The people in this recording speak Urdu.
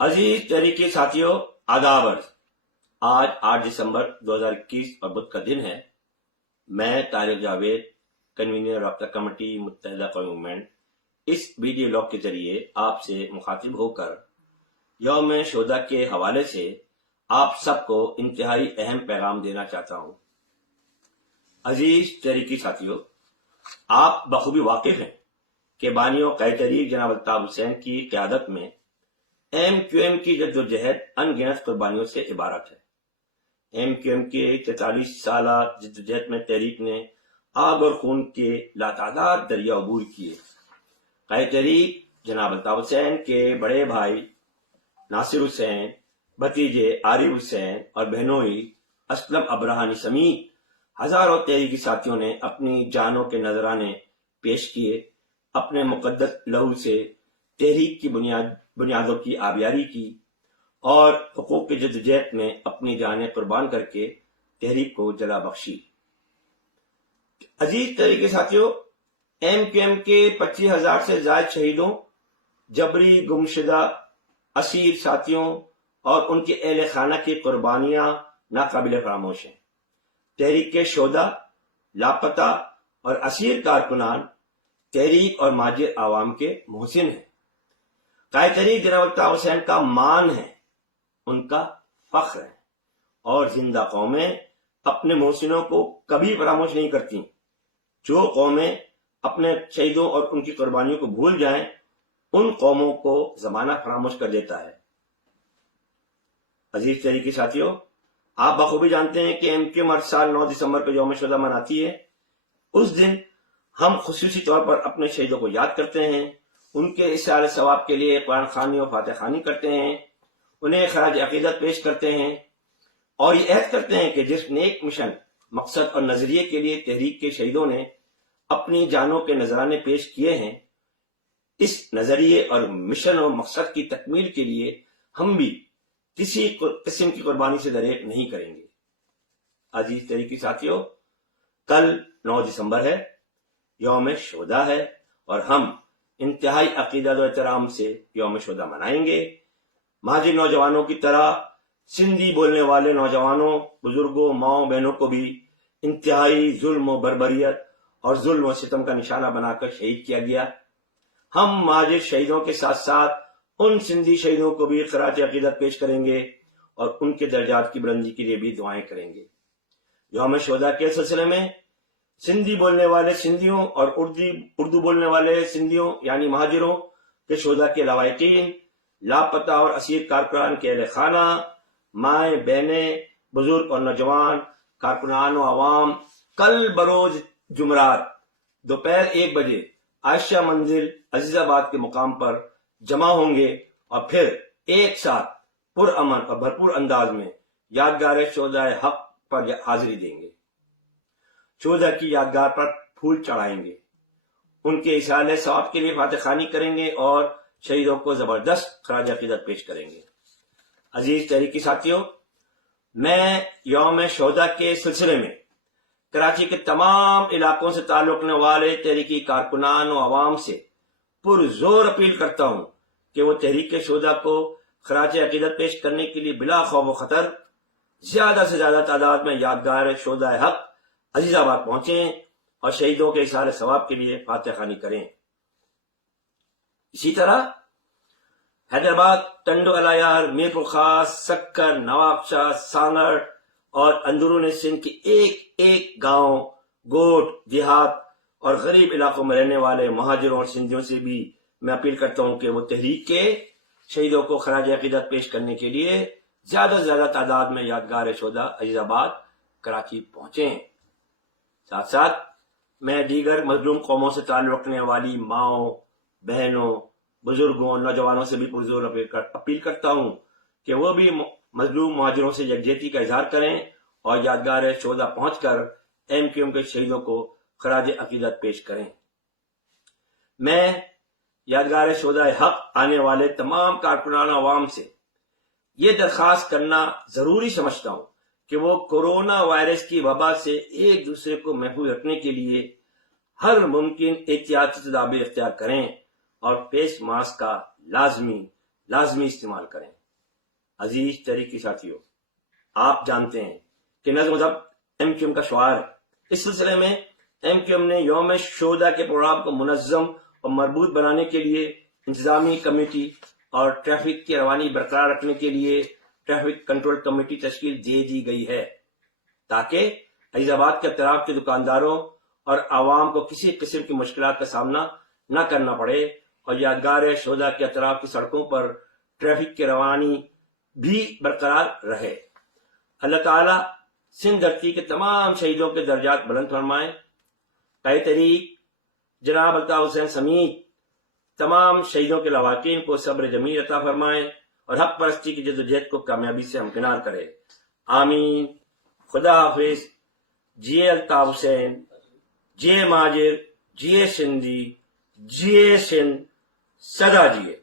عزیز تحریکی ساتھیوں، آداب عرض۔ آج 8 دسمبر 2021 اور بدھ کا دن ہے۔ میں طارق جاوید، کنوینر رابطہ کمیٹی متحدہ قومی موومنٹ، اس ویڈیو بلاگ کے ذریعے آپ سے مخاطب ہو کر یوم شہداء کے حوالے سے آپ سب کو انتہائی اہم پیغام دینا چاہتا ہوں۔ عزیز تحریکی ساتھیوں، آپ بخوبی واقف ہیں کہ بانی و قائد تحریک جناب الطاف حسین کی قیادت میں ایم کیو ایم کی جدوجہد ان گنت قربانیوں سے عبارت ہے۔ ایم کیو ایم کے 43 سالہ جدوجہد میں تحریک نے آگ اور خون کے لاتعداد دریا عبور کیے۔ قائد تحریک جناب الطاف حسین کے بڑے بھائی ناصر حسین، بھتیجے عارف حسین اور بہنوئی اسلم ابراہانی سمیت ہزاروں تحریکی ساتھیوں نے اپنی جانوں کے نذرانے پیش کیے، اپنے مقدس لہو سے تحریک کی بنیادوں کی آبیاری کی اور حقوق کی جدوجہد میں اپنی جانیں قربان کر کے تحریک کو جلا بخشی۔ عزیز تحریکی ساتھیوں، ایم کیو ایم کے 25,000 سے زائد شہیدوں، جبری گمشدہ اسیر ساتھیوں اور ان کے اہل خانہ کی قربانیاں ناقابل فراموش ہیں۔ تحریک کے شہداء، لاپتہ اور اسیر کارکنان تحریک اور مہاجر عوام کے محسن ہیں۔ قائد تحریک جناب الطاف حسین کا مان ہے، ان کا فخر ہے، اور زندہ قومیں اپنے محسنوں کو کبھی فراموش نہیں کرتی۔ جو قومیں اپنے شہیدوں اور ان کی قربانیوں کو بھول جائیں، ان قوموں کو زمانہ فراموش کر دیتا ہے۔ عزیز تحریکی ساتھیوں، آپ بخوبی جانتے ہیں کہ ایم کیو ایم ہر سال 9 دسمبر کو یوم شہداء مناتی ہے۔ اس دن ہم خصوصی طور پر اپنے شہیدوں کو یاد کرتے ہیں، ان کے اثار ثواب کے لیے قرآن خوانی اور فاتح خوانی کرتے ہیں، انہیں خراج عقیدت پیش کرتے ہیں اور یہ عہد کرتے ہیں کہ جس نیک مشن، مقصد اور نظریے کے لیے تحریک کے شہیدوں نے اپنی جانوں کے نذرانے پیش کیے ہیں، اس نظریے اور مشن اور مقصد کی تکمیل کے لیے ہم بھی کسی قسم کی قربانی سے دریغ نہیں کریں گے۔ عزیز تحریکی ساتھیوں، کل 9 دسمبر ہے، یوم شہداء ہے، اور ہم انتہائی عقیدت و احترام سے یوم شہداء منائیں گے۔ مہاجر نوجوانوں کی طرح سندھی بولنے والے نوجوانوں، بزرگوں، ماؤں بہنوں کو بھی انتہائی ظلم و بربریت اور ظلم و ستم کا نشانہ بنا کر شہید کیا گیا۔ ہم مہاجر شہیدوں کے ساتھ ساتھ ان سندھی شہیدوں کو بھی خراج عقیدت پیش کریں گے اور ان کے درجات کی بلندی کے لیے بھی دعائیں کریں گے۔ یوم شہداء کے سلسلے میں سندھی بولنے والے سندھیوں اور اردو بولنے والے سندھیوں یعنی مہاجروں کے شہداء کے لواحقین، لاپتہ اور اسیر کارکنان کے اہل خانہ، مائیں بہنیں، بزرگ اور نوجوان، کارکنان و عوام کل بروز جمعرات دوپہر 1 بجے عائشہ منزل عزیز آباد کے مقام پر جمع ہوں گے اور پھر ایک ساتھ پرامن اور بھرپور انداز میں یادگار شہداء حق پر حاضری دیں گے، شہداء کی یادگار پر پھول چڑھائیں گے، ان کے اصالہ ثواب کے لیے فاتح خوانی کریں گے اور شہیدوں کو زبردست خراج عقیدت پیش کریں گے۔ عزیز تحریکی ساتھیوں، میں یوم شہداء کے سلسلے میں کراچی کے تمام علاقوں سے تعلق رکھنے والے تحریکی کارکنان و عوام سے پرزور اپیل کرتا ہوں کہ وہ تحریک کے شہداء کو خراج عقیدت پیش کرنے کے لیے بلا خوف و خطر زیادہ سے زیادہ تعداد میں یادگار شہداء حق عزیز آباد پہنچیں اور شہیدوں کے اثار ثواب کے لیے فاتح خوانی کریں۔ اسی طرح حیدرآباد، ٹنڈو الایار، میرپور خاص، سکر، نوابشاہ، سانگڑ اور اندرون سندھ کے ایک ایک گاؤں، گوٹ، دیہات اور غریب علاقوں میں رہنے والے مہاجروں اور سندھیوں سے بھی میں اپیل کرتا ہوں کہ وہ تحریک کے شہیدوں کو خراج عقیدت پیش کرنے کے لیے زیادہ سے زیادہ تعداد میں یادگار شہداء عزیز آباد کراچی پہنچیں۔ ساتھ ساتھ میں دیگر مظلوم قوموں سے تعلق رکھنے والی ماؤں، بہنوں، بزرگوں اور نوجوانوں سے بھی پرزور اپیل کرتا ہوں کہ وہ بھی مظلوم مہاجروں سے یکجہتی کا اظہار کریں اور یادگار شہداء پہنچ کر ایم کیو ایم کے شہیدوں کو خراج عقیدت پیش کریں۔ میں یادگار شہداء حق آنے والے تمام کارکنان عوام سے یہ درخواست کرنا ضروری سمجھتا ہوں کہ وہ کورونا وائرس کی وبا سے ایک دوسرے کو محفوظ رکھنے کے لیے ہر ممکن احتیاطی تدابیر اختیار کریں اور فیس ماسک کا لازمی لازمی استعمال کریں۔ عزیز تحریکی ساتھیوں، آپ جانتے ہیں کہ نظم و ضبط ایم کیو ایم کا شعار ہے۔ اس سلسلے میں ایم کیو ایم نے یوم شہداء کے پروگرام کو منظم اور مربوط بنانے کے لیے انتظامی کمیٹی اور ٹریفک کی روانی برقرار رکھنے کے لیے ٹریفک کنٹرول کمیٹی تشکیل دے دی گئی ہے، تاکہ عزیز آباد کے اطراف کے دکانداروں اور عوام کو کسی قسم کی مشکلات کا سامنا نہ کرنا پڑے اور یادگار شہداء کے اطراف کی سڑکوں پر ٹریفک کی روانی بھی برقرار رہے۔ اللہ تعالیٰ سندھ دھرتی کے تمام شہیدوں کے درجات بلند فرمائے۔ قائد تحریک جناب الطاف حسین سمیت تمام شہیدوں کے لواحقین کو صبر جمیل عطا فرمائے اور حق پرستی کی جدوجہد کو کامیابی سے ہمکنار کرے، آمین۔ خدا حافظ۔ جیے الطاف حسین، جیے ماجر، جیے سندھی، جیے سندھ، سدا جیے۔